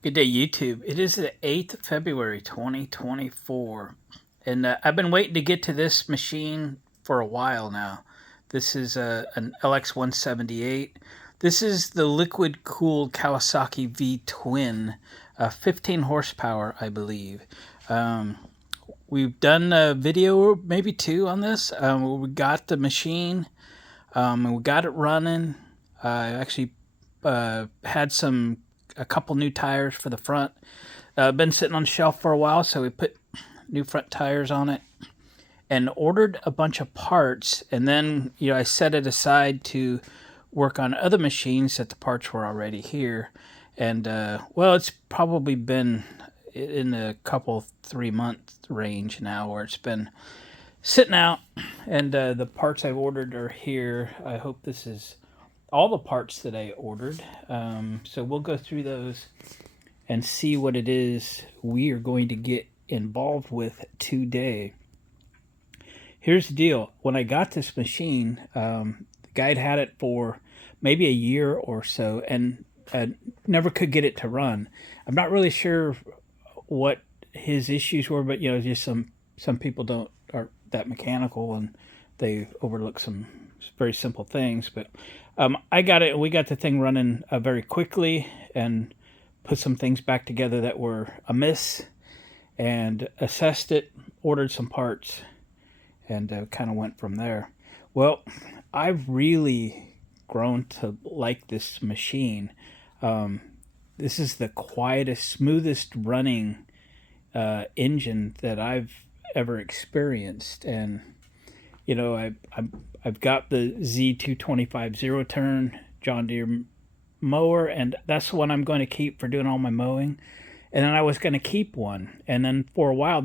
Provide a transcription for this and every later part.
Good day, YouTube. It is the 8th of February, 2024. And I've been waiting to get to this machine for a while now. This is an LX178. This is the liquid-cooled Kawasaki V-Twin, 15 horsepower, I believe. We've done a video, maybe two, on this. We got the machine, and we got it running. I actually had a couple new tires for the front. Been sitting on the shelf for a while, so we put new front tires on it and ordered a bunch of parts. And then, I set it aside to work on other machines that the parts were already here. And, well, it's probably been in a couple, 3-month range now where it's been sitting out. And the parts I've ordered are here. I hope this is all the parts that I ordered. So we'll go through those and see what it is we are going to get involved with today. Here's the deal. When I got this machine, the guy had it for maybe a year or so and never could get it to run. I'm not really sure what his issues were, but just some people aren't that mechanical and they overlook some very simple things. But I got it. We got the thing running very quickly and put some things back together that were amiss, and assessed it, ordered some parts, and kind of went from there. Well, I've really grown to like this machine. This is the quietest, smoothest running engine that I've ever experienced, and I've got the Z225 zero turn John Deere mower, and that's the one I'm going to keep for doing all my mowing. And then I was going to keep one, and then for a while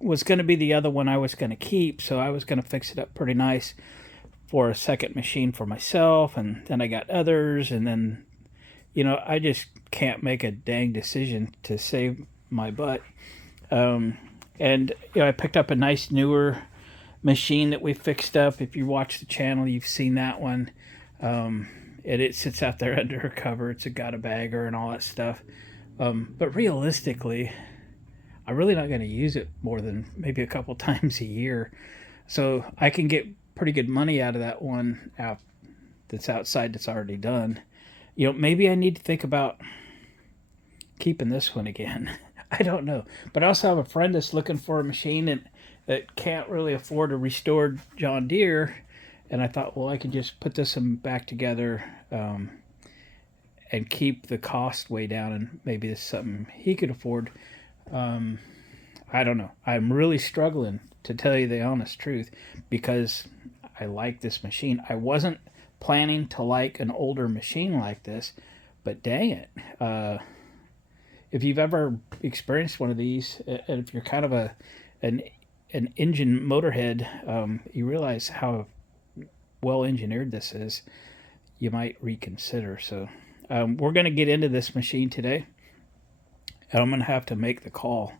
was going to be the other one I was going to keep, so I was going to fix it up pretty nice for a second machine for myself, and then I got others, and then I just can't make a dang decision to save my butt. And I picked up a nice newer machine that we fixed up. If you watch the channel, you've seen that one. And it sits out there under a cover. It's got a bagger and all that stuff. But realistically, I'm really not going to use it more than maybe a couple times a year. So I can get pretty good money out of that one app that's outside that's already done. Maybe I need to think about keeping this one again. I don't know. But I also have a friend that's looking for a machine that can't really afford a restored John Deere. And I thought, well, I could just put this one back together and keep the cost way down, and maybe it's something he could afford. I don't know. I'm really struggling, to tell you the honest truth, because I like this machine. I wasn't planning to like an older machine like this, but dang it. If you've ever experienced one of these, and if you're kind of an engine motorhead, you realize how well engineered this is. You might reconsider. So we're going to get into this machine today, and I'm going to have to make the call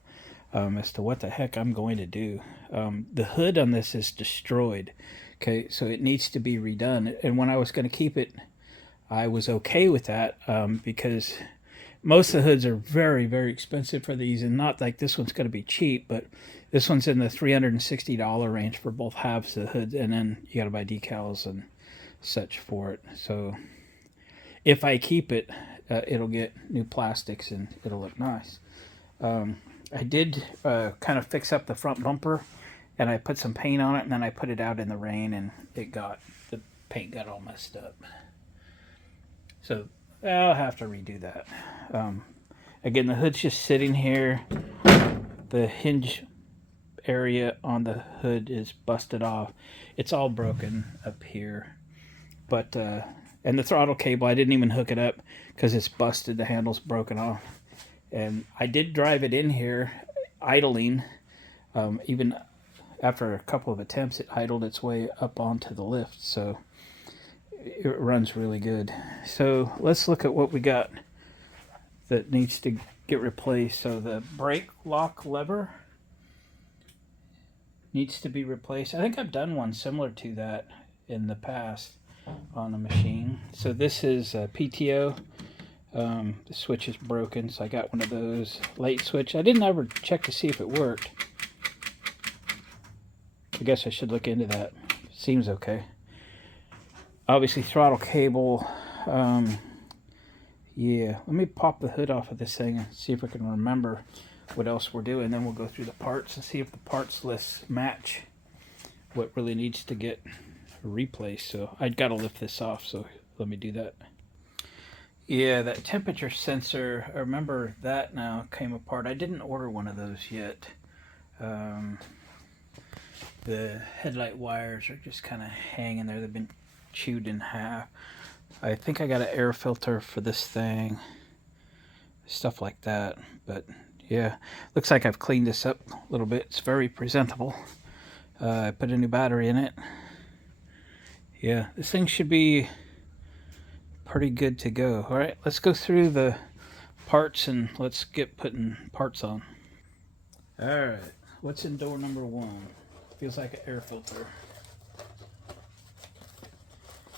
as to what the heck I'm going to do. The hood on this is destroyed. Okay, so it needs to be redone. And when I was going to keep it, I was okay with that because most of the hoods are very, very expensive for these, and not like this one's going to be cheap, but this one's in the $360 range for both halves of the hood, and then you got to buy decals and such for it. So if I keep it, it'll get new plastics and it'll look nice. I did kind of fix up the front bumper, and I put some paint on it, and then I put it out in the rain, and the paint got all messed up. So I'll have to redo that. Again, the hood's just sitting here. The hinge area on the hood is busted off. It's all broken up here. But and the throttle cable, I didn't even hook it up because it's busted. The handle's broken off. And I did drive it in here idling. Even after a couple of attempts, it idled its way up onto the lift. So it runs really good. So let's look at what we got that needs to get replaced. So the brake lock lever needs to be replaced. I think I've done one similar to that in the past on a machine. So this is a PTO The switch is broken, so I got one of those. Light switch. I didn't ever check to see if it worked. I guess I should look into that. Seems okay. Obviously, throttle cable. Yeah, let me pop the hood off of this thing and see if I can remember what else we're doing. Then we'll go through the parts and see if the parts lists match what really needs to get replaced. So I'd got to lift this off, so let me do that. Yeah, that temperature sensor, I remember that now came apart. I didn't order one of those yet. The headlight wires are just kind of hanging there. They've been chewed in half. I think I got an air filter for this thing. Stuff like that. But yeah, looks like I've cleaned this up a little bit. It's very presentable. I put a new battery in it. Yeah, this thing should be pretty good to go. All right, let's go through the parts and let's get putting parts on. All right, what's in door number 1? Feels like an air filter.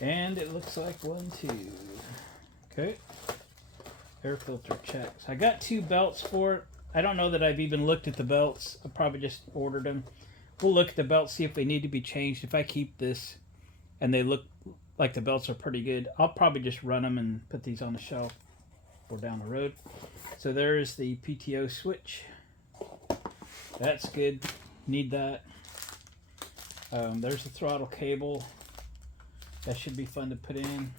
And it looks like 1, 2. Okay. Air filter checks. I got 2 belts for it. I don't know that I've even looked at the belts. I probably just ordered them. We'll look at the belts, see if they need to be changed. If I keep this and they look like the belts are pretty good, I'll probably just run them and put these on the shelf or down the road. So there's the PTO switch. That's good. Need that. There's the throttle cable. That should be fun to put in.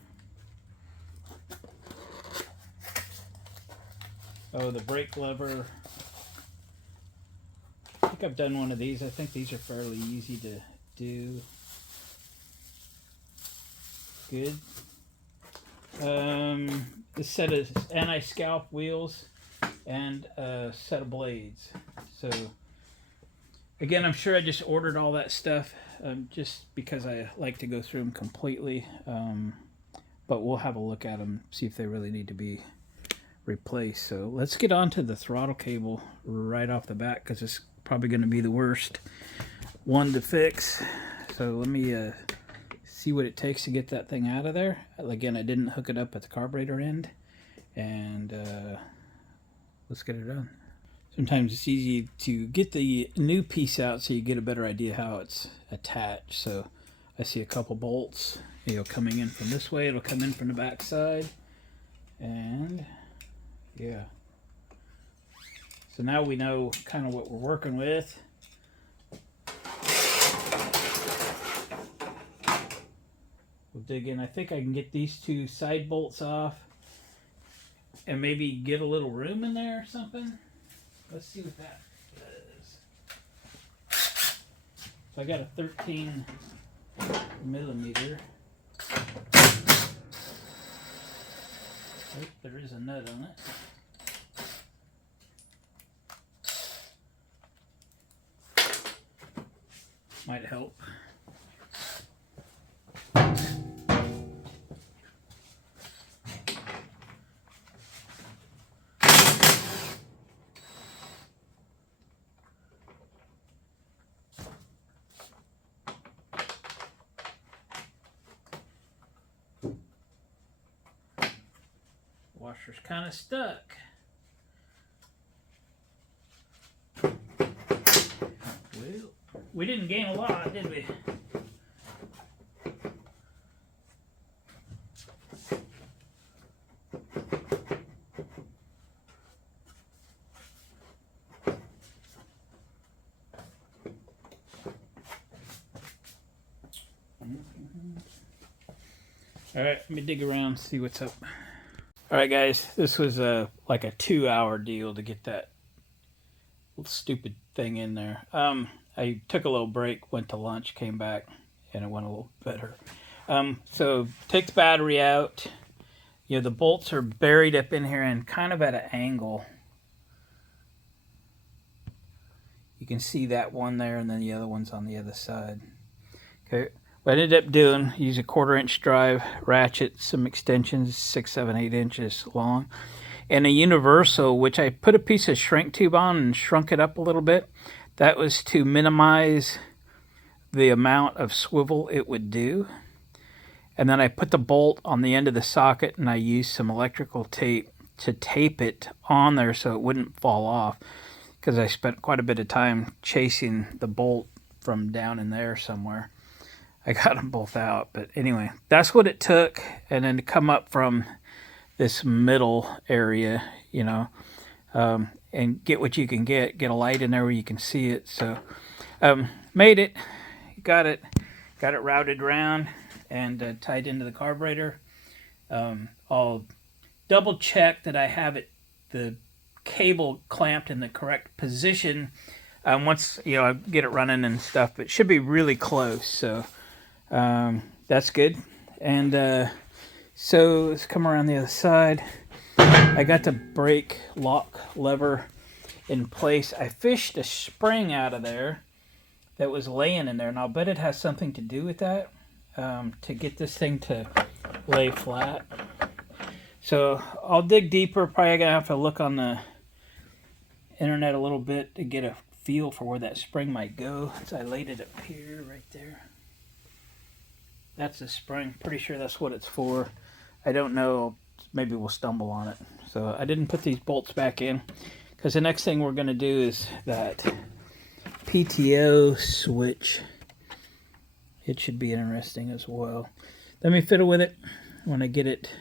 Oh, the brake lever. I think I've done one of these. I think these are fairly easy to do. Good. This set of Anti-Scalp wheels and a set of blades. So again, I'm sure I just ordered all that stuff just because I like to go through them completely. But we'll have a look at them, see if they really need to be replaced. So let's get on to the throttle cable right off the bat, because it's probably going to be the worst one to fix. So let me see what it takes to get that thing out of there. Again, I didn't hook it up at the carburetor end, and let's get it done. Sometimes it's easy to get the new piece out so you get a better idea how it's attached. So I see a couple bolts, coming in from this way. It'll come in from the back side, and yeah. So now we know kind of what we're working with. We'll dig in. I think I can get these 2 side bolts off and maybe get a little room in there or something. Let's see what that does. So I got a 13 millimeter. Oh, there is a nut on it. Might help. Washer's kind of stuck. Well, we didn't gain a lot, did we? All right, let me dig around, see what's up. All right, guys, this was like a 2-hour deal to get that little stupid thing in there. I took a little break, went to lunch, came back, and it went a little better. So take the battery out. The bolts are buried up in here and kind of at an angle. You can see that one there, and then the other one's on the other side. Okay. What I ended up doing, use a 1/4-inch drive ratchet, some extensions, 6, 7, 8 inches long, and a universal, which I put a piece of shrink tube on and shrunk it up a little bit. That was to minimize the amount of swivel it would do. And then I put the bolt on the end of the socket, and I used some electrical tape to tape it on there so it wouldn't fall off, because I spent quite a bit of time chasing the bolt from down in there somewhere. I got them both out, but anyway, that's what it took. And then to come up from this middle area, you know, and get what you can get a light in there where you can see it. So made it, got it routed around and tied into the carburetor. I'll double check that I have the cable clamped in the correct position once, you know, I get it running and stuff, but it should be really close. So that's good. And so let's come around the other side. I got the brake lock lever in place. I fished a spring out of there that was laying in there, and I'll bet it has something to do with that, to get this thing to lay flat. So I'll dig deeper. Probably gonna have to look on the internet a little bit to get a feel for where that spring might go. So I laid it up here, right there. That's the spring. Pretty sure that's what it's for. I don't know. Maybe we'll stumble on it. So I didn't put these bolts back in, because the next thing we're going to do is that PTO switch. It should be interesting as well. Let me fiddle with it. When I get it,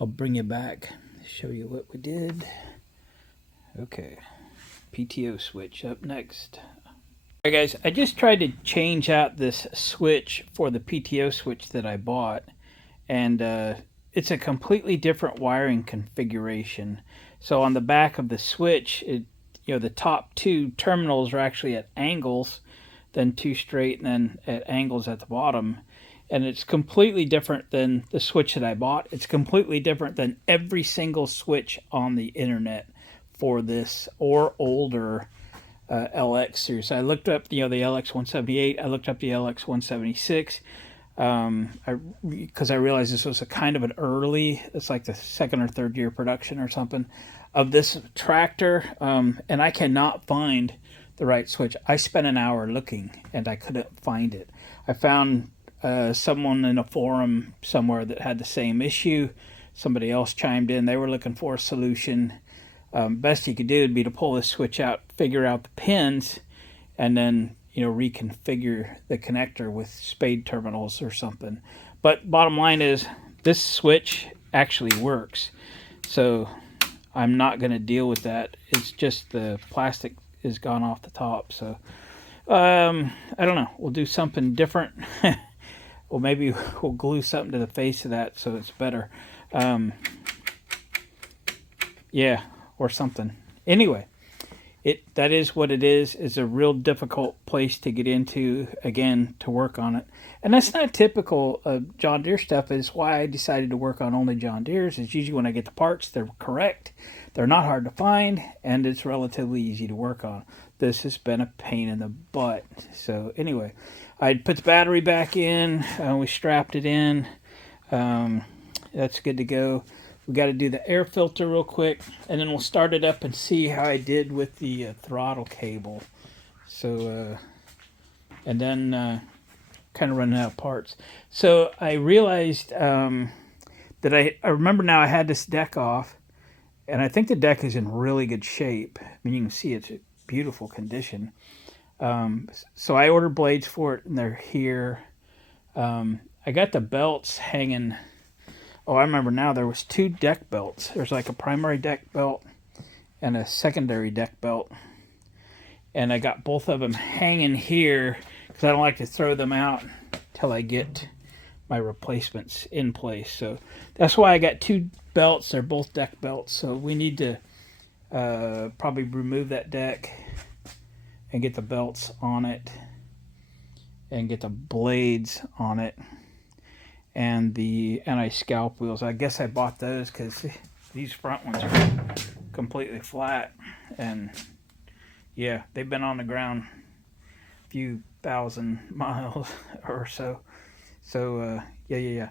I'll bring you back, show you what we did. Okay, PTO switch up next. Alright guys, I just tried to change out this switch for the PTO switch that I bought, and it's a completely different wiring configuration. So on the back of the switch, you know, the top two terminals are actually at angles, then two straight, and then at angles at the bottom. And it's completely different than the switch that I bought. It's completely different than every single switch on the internet for this or older LX series. I looked up, you know, the LX178. I looked up the LX176. Because I realized this was a kind of an early, it's like the second or third year production or something of this tractor, and I cannot find the right switch. I spent an hour looking and I couldn't find it. I found someone in a forum somewhere that had the same issue. Somebody else chimed in. They were looking for a solution. Best you could do would be to pull this switch out, figure out the pins, and then, you know, reconfigure the connector with spade terminals or something. But bottom line is, this switch actually works. So I'm not going to deal with that. It's just the plastic is gone off the top. So I don't know. We'll do something different. Well, maybe we'll glue something to the face of that so it's better. Yeah, or something. Anyway. That is what it is. It's a real difficult place to get into, again, to work on it. And that's not typical of John Deere stuff. Is why I decided to work on only John Deere's. It's usually when I get the parts, they're correct, they're not hard to find, and it's relatively easy to work on. This has been a pain in the butt. So anyway, I put the battery back in. We strapped it in. That's good to go. We got to do the air filter real quick, and then we'll start it up and see how I did with the throttle cable. So, and then kind of running out of parts. So I realized that I remember now I had this deck off, and I think the deck is in really good shape. I mean, you can see it's in beautiful condition. So I ordered blades for it, and they're here. I got the belts hanging. Oh, I remember now, there was two deck belts. There's like a primary deck belt and a secondary deck belt. And I got both of them hanging here because I don't like to throw them out till I get my replacements in place. So that's why I got two belts. They're both deck belts. So we need to probably remove that deck and get the belts on it and get the blades on it. And the Anti-Scalp wheels. I guess I bought those because these front ones are completely flat. And yeah, they've been on the ground a few thousand miles or so. So yeah.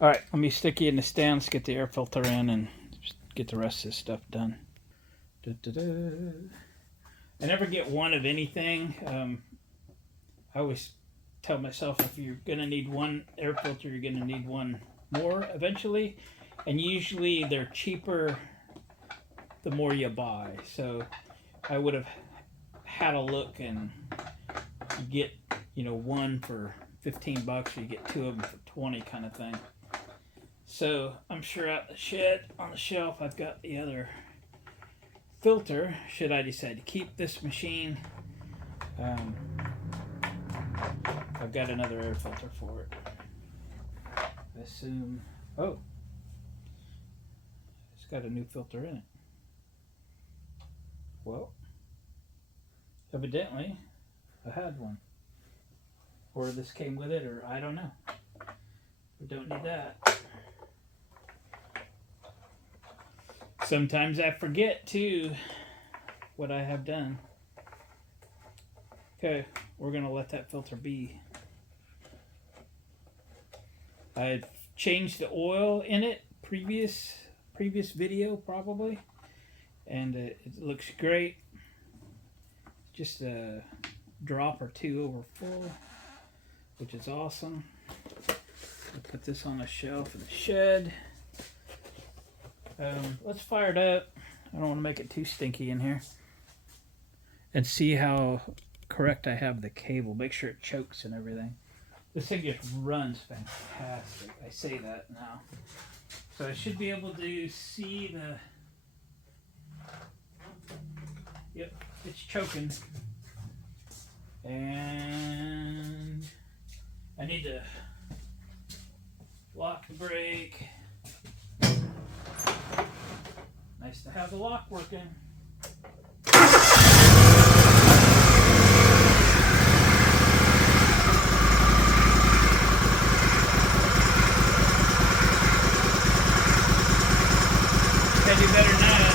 All right, let me stick you in the stand. Let's get the air filter in and just get the rest of this stuff done. I never get one of anything. I always tell myself if you're going to need one air filter, you're going to need one more eventually. And usually they're cheaper the more you buy. So I would have had a look and get, one for 15 bucks, or you get two of them for 20 kind of thing. So I'm sure out the shed on the shelf I've got the other filter should I decide to keep this machine. I've got another air filter for it. I assume, oh, it's got a new filter in it. Well, evidently I had one, or this came with it, or I don't know. We don't need that. Sometimes I forget too what I have done. Okay, we're gonna let that filter be. I had changed the oil in it previous video probably, and it looks great. Just a drop or two over full, which is awesome. I'll put this on a shelf in the shed. Let's fire it up. I don't want to make it too stinky in here. And see how correct I have the cable. Make sure it chokes and everything. This thing just runs fantastic. I say that now. So I should be able to see the... Yep, it's choking. And I need to lock the brake. Nice to have the lock working. Gotta do better than that.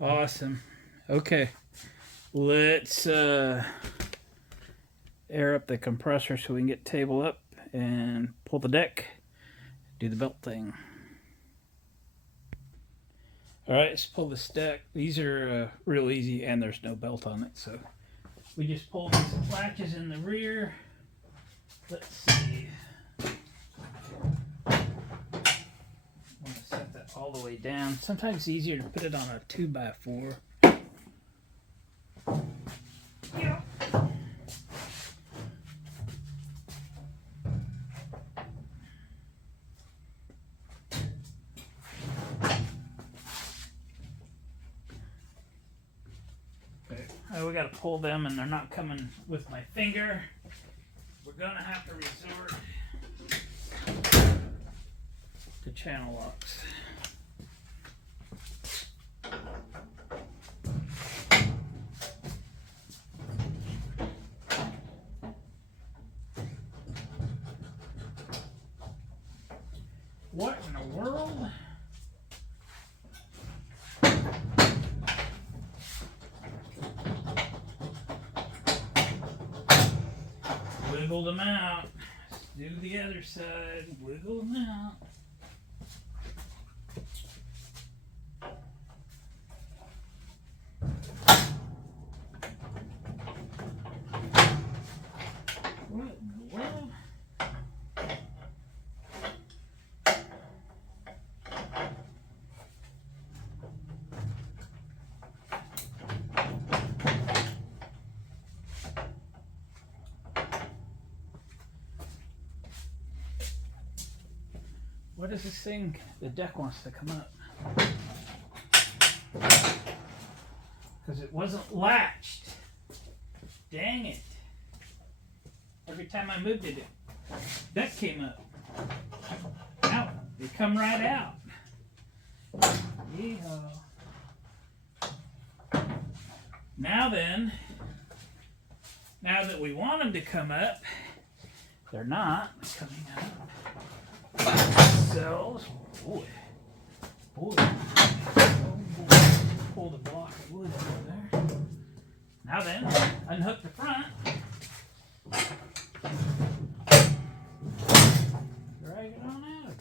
Awesome. Okay, let's air up the compressor so we can get the table up and pull the deck, do the belt thing. Alright, let's pull this deck. These are real easy and there's no belt on it, so we just pull these latches in the rear. Let's see. I'm going to set that all the way down. Sometimes it's easier to put it on a 2x4. Yeah. Okay. We got to pull them and they're not coming with my finger. We're going to have to resort to channel locks. What in the world? Wiggle them out. Let's do the other side. Wiggle them out. What in the world? What is this thing? The deck wants to come up. Because it wasn't latched. Dang it. Every time I moved it, deck came up. Out. They come right out. Yeehaw. Now then, now that we want them to come up, they're not coming up. Cells. Boy. Boy. Oh boy. Pull the block of wood out of there. Now then, unhook the front. Drag it on out.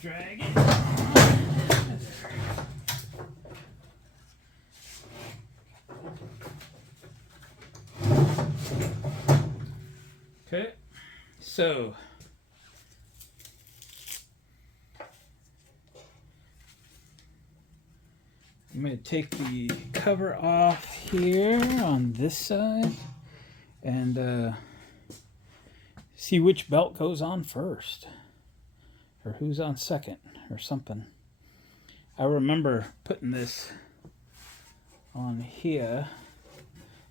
Drag it on out of there. Okay, so I'm going to take the cover off here on this side and see which belt goes on first, or who's on second, or something. I remember putting this on here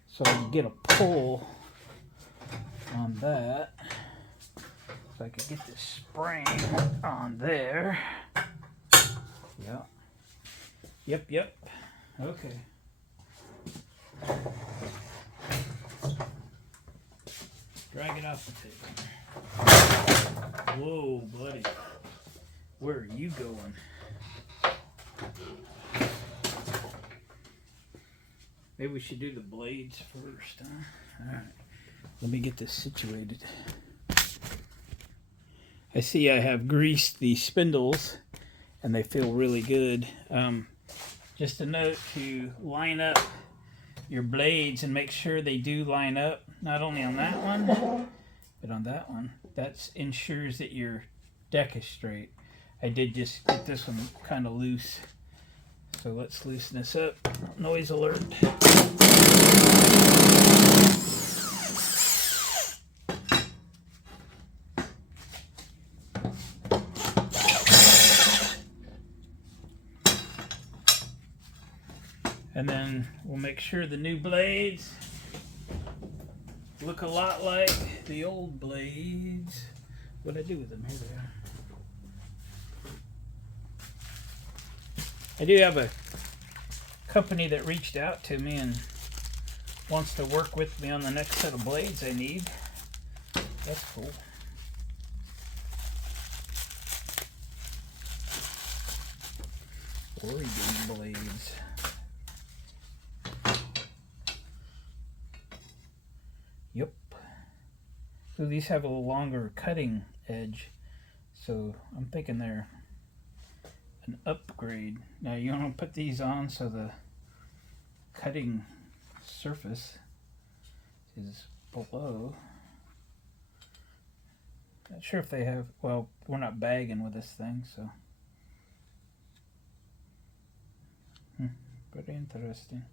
so I can get a pull on that, so I could get this spring on there. Yep. Okay. Drag it off the table. Whoa, buddy. Where are you going? Maybe we should do the blades first, huh? Alright. Let me get this situated. I see I have greased the spindles and they feel really good. Just a note to line up your blades and make sure they do line up, not only on that one, but on that one. That ensures that your deck is straight. I did just get this one kind of loose. So let's loosen this up. Noise alert. And then we'll make sure the new blades look a lot like the old blades. What'd I do with them? Here they are. I do have a company that reached out to me and wants to work with me on the next set of blades I need. That's cool. Oregon blades. Yep. So these have a longer cutting edge, so I'm thinking they're an upgrade. Now you want to put these on so the cutting surface is below. Not sure if they have, well, we're not bagging with this thing, so. Pretty interesting.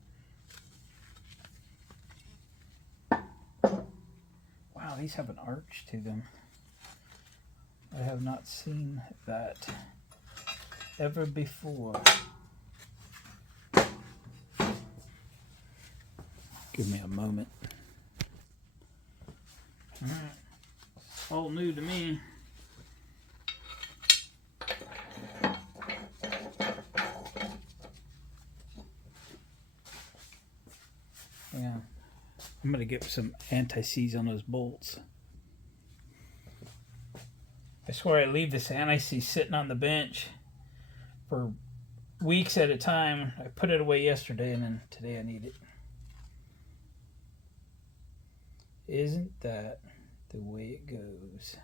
Wow, these have an arch to them. I have not seen that ever before. Give me a moment. Alright, all new to me. Yeah, I'm gonna get some anti-seize on those bolts. I swear I leave this anti-seize sitting on the bench for weeks at a time. I put it away yesterday and then today I need it. Isn't that the way it goes?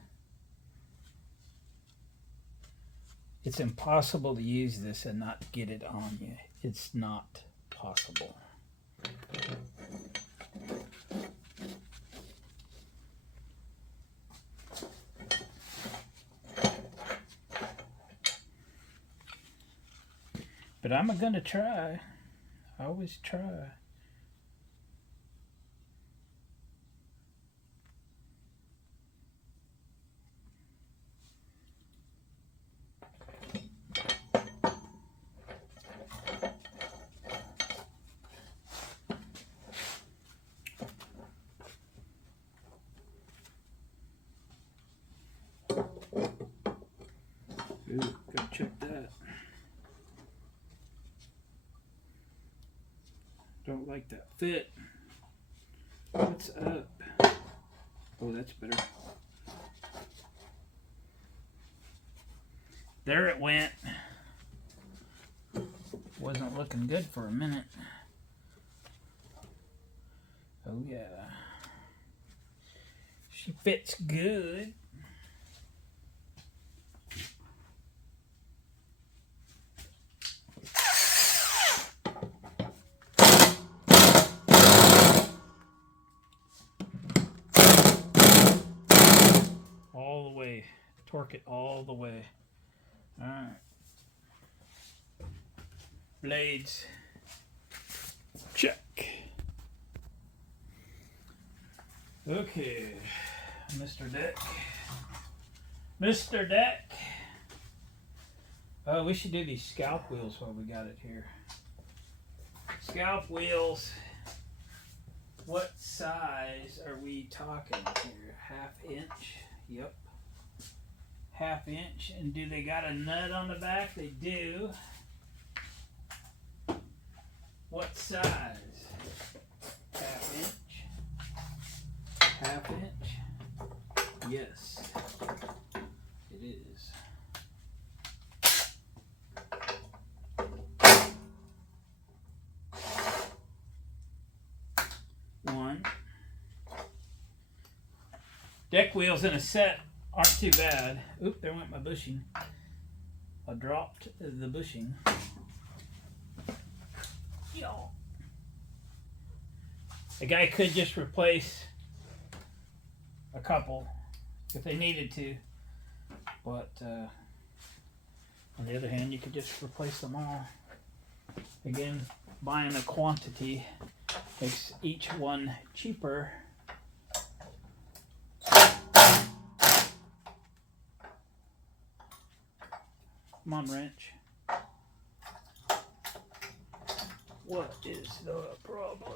It's impossible to use this and not get it on you. It's not possible. But I'm gonna try. I always try. Ooh, gotta check that. don't like that fit. What's up? Oh, that's better. There it went. Wasn't looking good for a minute. Oh yeah. She fits good. All the way. Torque it all the way. Alright. Blades. Check. Okay. Mr. Deck. Mr. Deck. Oh, we should do these scalp wheels while we got it here. Scalp wheels. What size are we talking here? 1/2 inch? Yep. 1/2 inch. And do they got a nut on the back? They do. What size? 1/2 inch? 1/2 inch? Yes. It is. One. Deck wheels in a set aren't too bad. Oop, there went my bushing. I dropped the bushing. A guy could just replace a couple if they needed to, but on the other hand, you could just replace them all. Again, buying a quantity makes each one cheaper. Come on, wrench. What is the problem?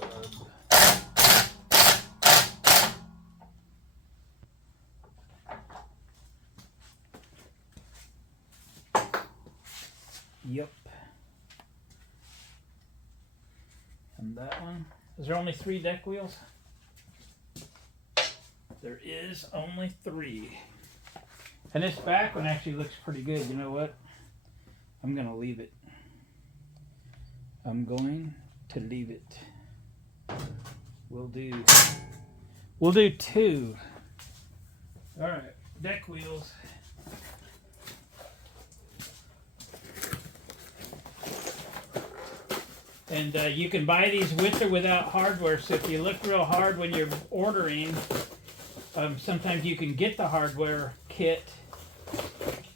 Yep. And that one. Is there only 3 deck wheels? There is only 3. And this back one actually looks pretty good. You know what? I'm going to leave it. I'm going to leave it. We'll do 2. All right, deck wheels. And you can buy these with or without hardware. So if you look real hard when you're ordering, sometimes you can get the hardware kit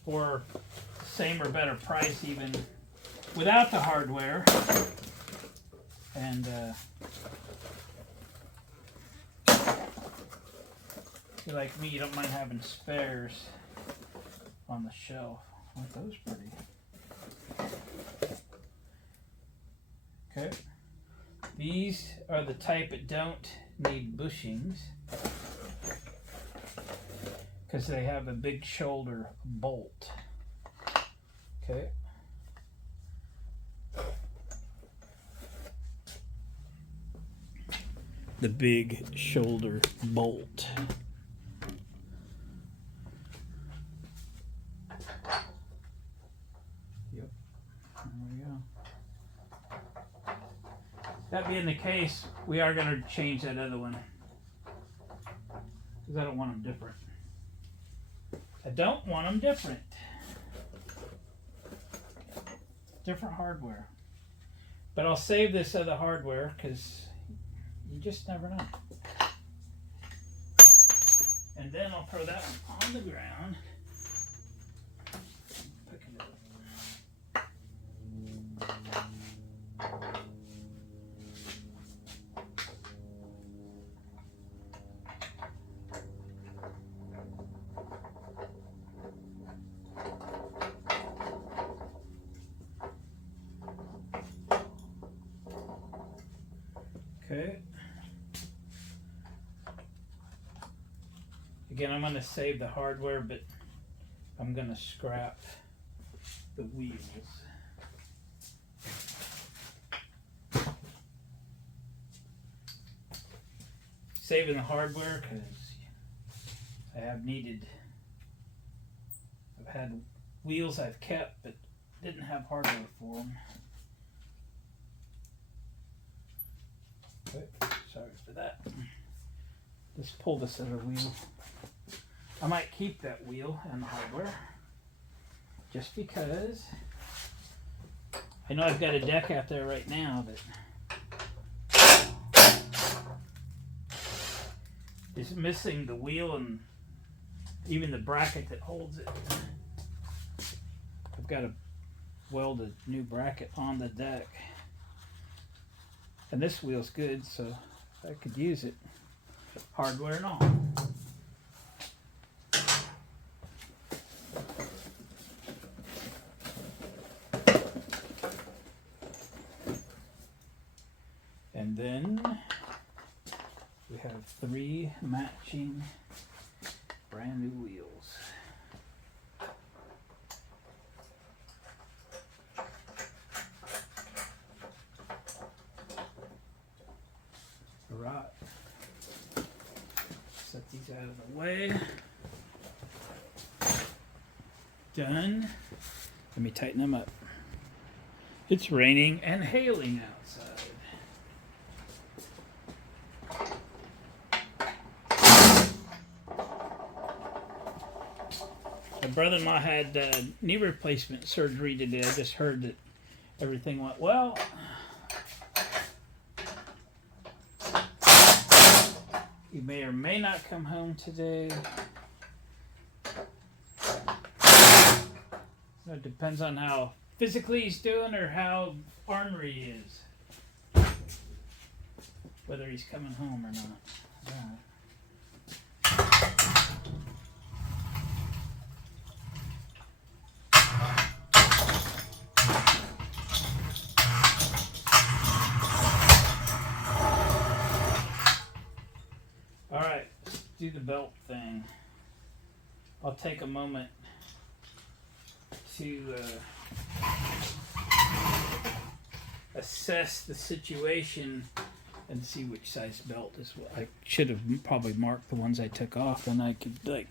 for same or better price even without the hardware. And if you're like me, you don't mind having spares on the shelf. Aren't those pretty? Okay. These are the type that don't need bushings because they have a big shoulder bolt. Okay. The big shoulder bolt. Yep. There we go. That being the case, we are going to change that other one because I don't want them different. I don't want them different. Different hardware. But I'll save this other hardware because you just never know. And then I'll throw that one on the ground. Pick it up. Okay. Again, I'm going to save the hardware, but I'm going to scrap the wheels. saving the hardware because I have needed. I've had wheels I've kept but didn't have hardware for them. Okay, sorry for that. Let's pull this other wheel. I might keep that wheel and the hardware just because I know I've got a deck out there right now that is missing the wheel and even the bracket that holds it. I've got to weld a new bracket on the deck. And this wheel's good, so I could use it. Hardware and all. And then we have 3 matching brand new wheels. Alright. Set these out of the way. Done. Let me tighten them up. It's raining and hailing outside. My brother-in-law had knee replacement surgery today. I just heard that everything went well. He may or may not come home today. It depends on how physically he's doing or how ornery he is. Whether he's coming home or not. Alright, let's do the belt thing. I'll take a moment to assess the situation and see which size belt is what. I should have probably marked the ones I took off, and I could like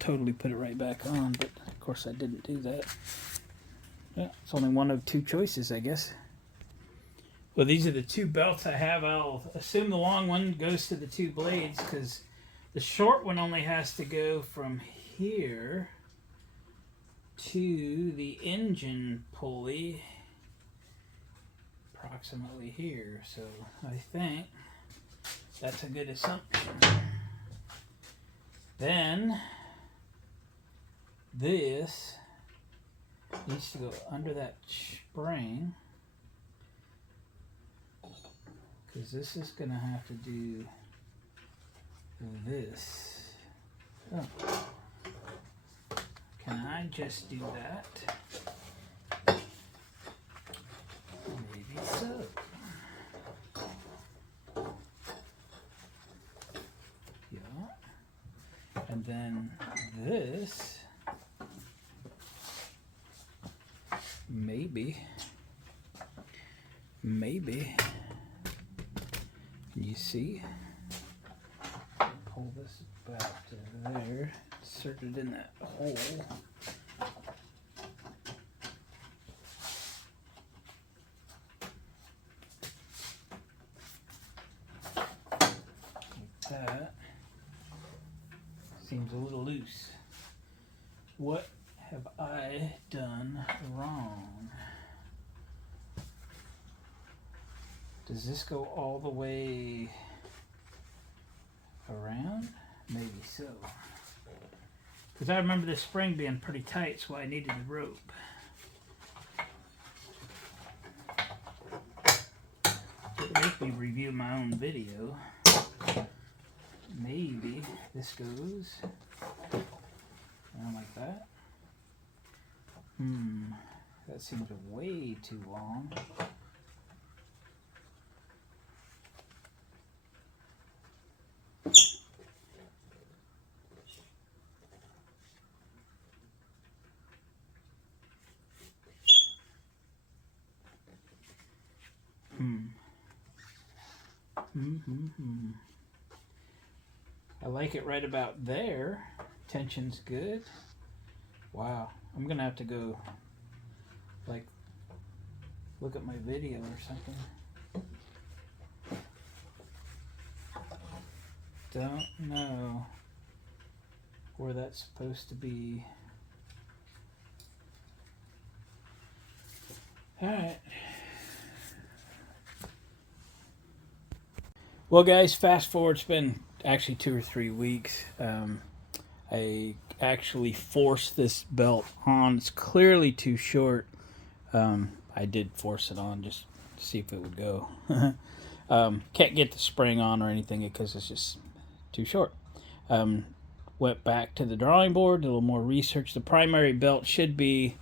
totally put it right back on, but of course I didn't do that. Yeah, it's only one of 2 choices, I guess. Well, these are the 2 belts I have. I'll assume the long one goes to the 2 blades because the short one only has to go from here to the engine pulley, approximately here. So I think that's a good assumption. Then this needs to go under that spring, because this is going to have to do this. Oh. Can I just do that? Maybe so. Yeah. And then this, maybe. You see? Pull this back to there, insert it in that hole. Like that. Seems a little loose. What have I done wrong? Does this go all the way around? Maybe so. Because I remember this spring being pretty tight, so I needed the rope. It would make me review my own video. Maybe this goes around like that. That seems way too long. I like it right about there. Tension's good. Wow, I'm gonna have to go like look at my video or something. Don't know where that's supposed to be. Alright. Well guys, fast forward, it's been actually 2 or 3 weeks. I actually forced this belt on. It's clearly too short. I did force it on just to see if it would go. Can't get the spring on or anything because it's just too short. Went back to the drawing board, did a little more research. The primary belt should be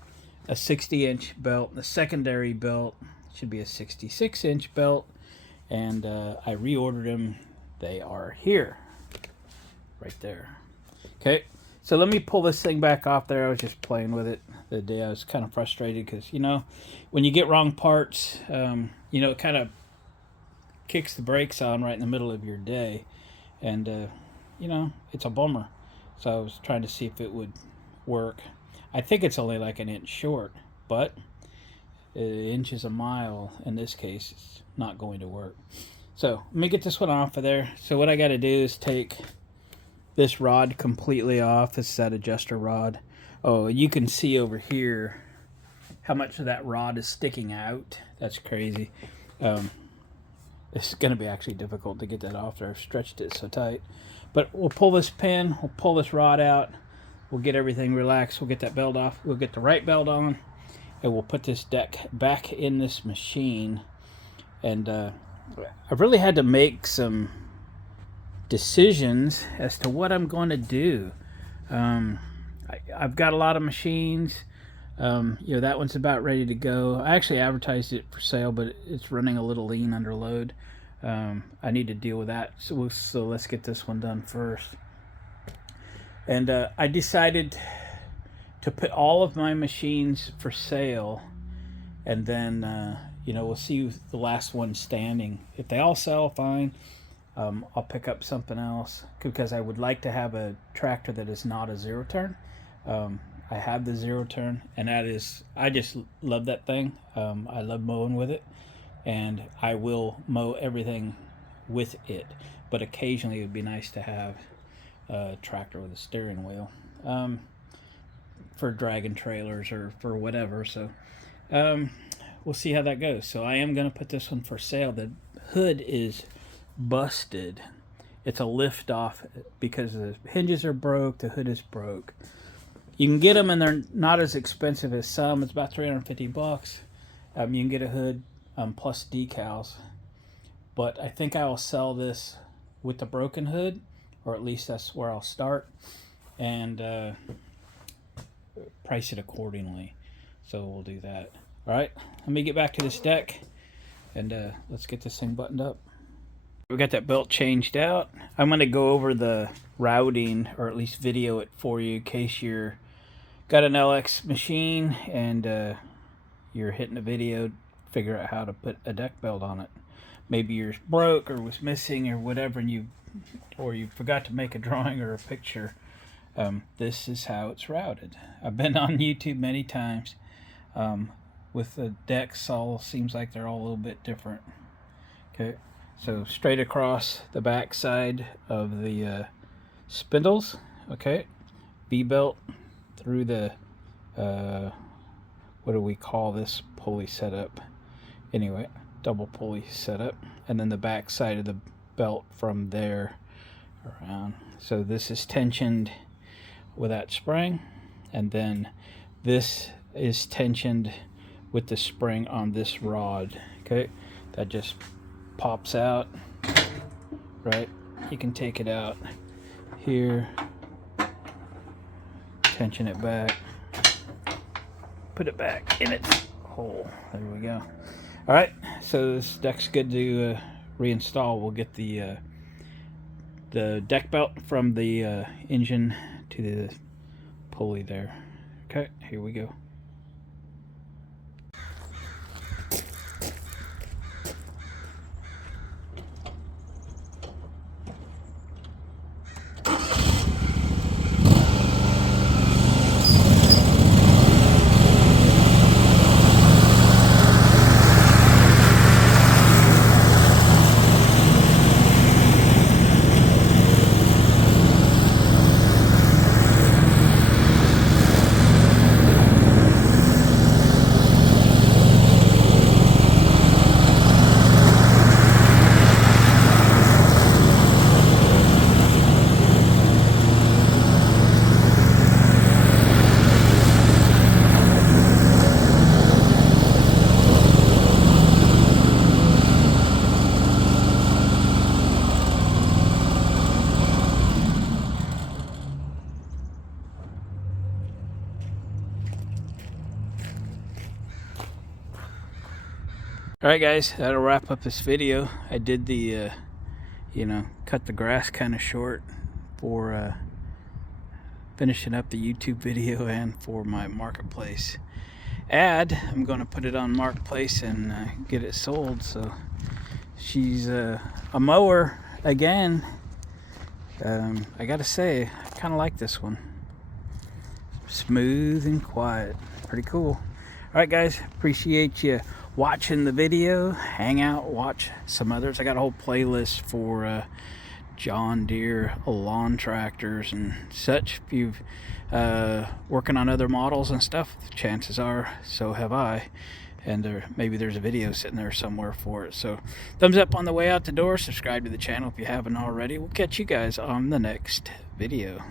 a 60-inch belt. The secondary belt should be a 66-inch belt. And I reordered them. They are here. Right there. Okay. So let me pull this thing back off there. I was just playing with it the day. I was kind of frustrated because, you know, when you get wrong parts, you know, it kind of kicks the brakes on right in the middle of your day. And, you know, it's a bummer. So I was trying to see if it would work. I think it's only like an inch short, but an inch is a mile in this case. It's not going to work. So let me get this one off of there. So what I got to do is take this rod completely off. This is that adjuster rod. Oh, you can see over here how much of that rod is sticking out. That's crazy. It's going to be actually difficult to get that off there. I've stretched it so tight. But we'll pull this pin, we'll pull this rod out, we'll get everything relaxed, we'll get that belt off, we'll get the right belt on, and we'll put this deck back in this machine. And I've really had to make some decisions as to what I'm going to do. I've got a lot of machines. You know, that one's about ready to go. I actually advertised it for sale, but it's running a little lean under load. I need to deal with that. So let's get this one done first. And I decided to put all of my machines for sale, and then you know, we'll see the last one standing. If they all sell, fine. I'll pick up something else because I would like to have a tractor that is not a zero turn. I have the zero turn, and that is, I just love that thing. I love mowing with it, and I will mow everything with it. But occasionally it would be nice to have a tractor with a steering wheel for dragging trailers or for whatever. So we'll see how that goes. So I am going to put this one for sale. The hood is busted. It's a lift off because the hinges are broke, the hood is broke. You can get them and they're not as expensive as some. It's about 350 bucks. You can get a hood plus decals. But I think I will sell this with the broken hood, or at least that's where I'll start, and price it accordingly. So we'll do that. All right, let me get back to this deck, and let's get this thing buttoned up. We got that belt changed out. I'm going to go over the routing, or at least video it for you in case you're got an LX machine and you're hitting a video, figure out how to put a deck belt on it. Maybe yours broke or was missing or whatever, and you forgot to make a drawing or a picture. This is how it's routed. I've been on YouTube many times. With the decks, all seems like they're all a little bit different. Okay, so straight across the back side of the spindles. Okay, V-belt through the what do we call this pulley setup? Anyway, double pulley setup, and then the back side of the belt from there around. So this is tensioned with that spring, and then this is tensioned with the spring on this rod. Okay, that just pops out, right? You can take it out here, tension it back, put it back in its hole. There we go. All right, so this deck's good to reinstall. We'll get the deck belt from the engine to the pulley there. Okay, here we go. Alright guys, that'll wrap up this video. I did the, cut the grass kind of short for finishing up the YouTube video and for my marketplace ad. I'm going to put it on marketplace and get it sold. So she's a mower again. I gotta say, I kind of like this one. Smooth and quiet. Pretty cool. Alright guys, appreciate you watching the video. Hang out, watch some others. I got a whole playlist for John Deere lawn tractors and such. If you've working on other models and stuff, chances are so have I. And maybe there's a video sitting there somewhere for it. So thumbs up on the way out the door. Subscribe to the channel if you haven't already. We'll catch you guys on the next video.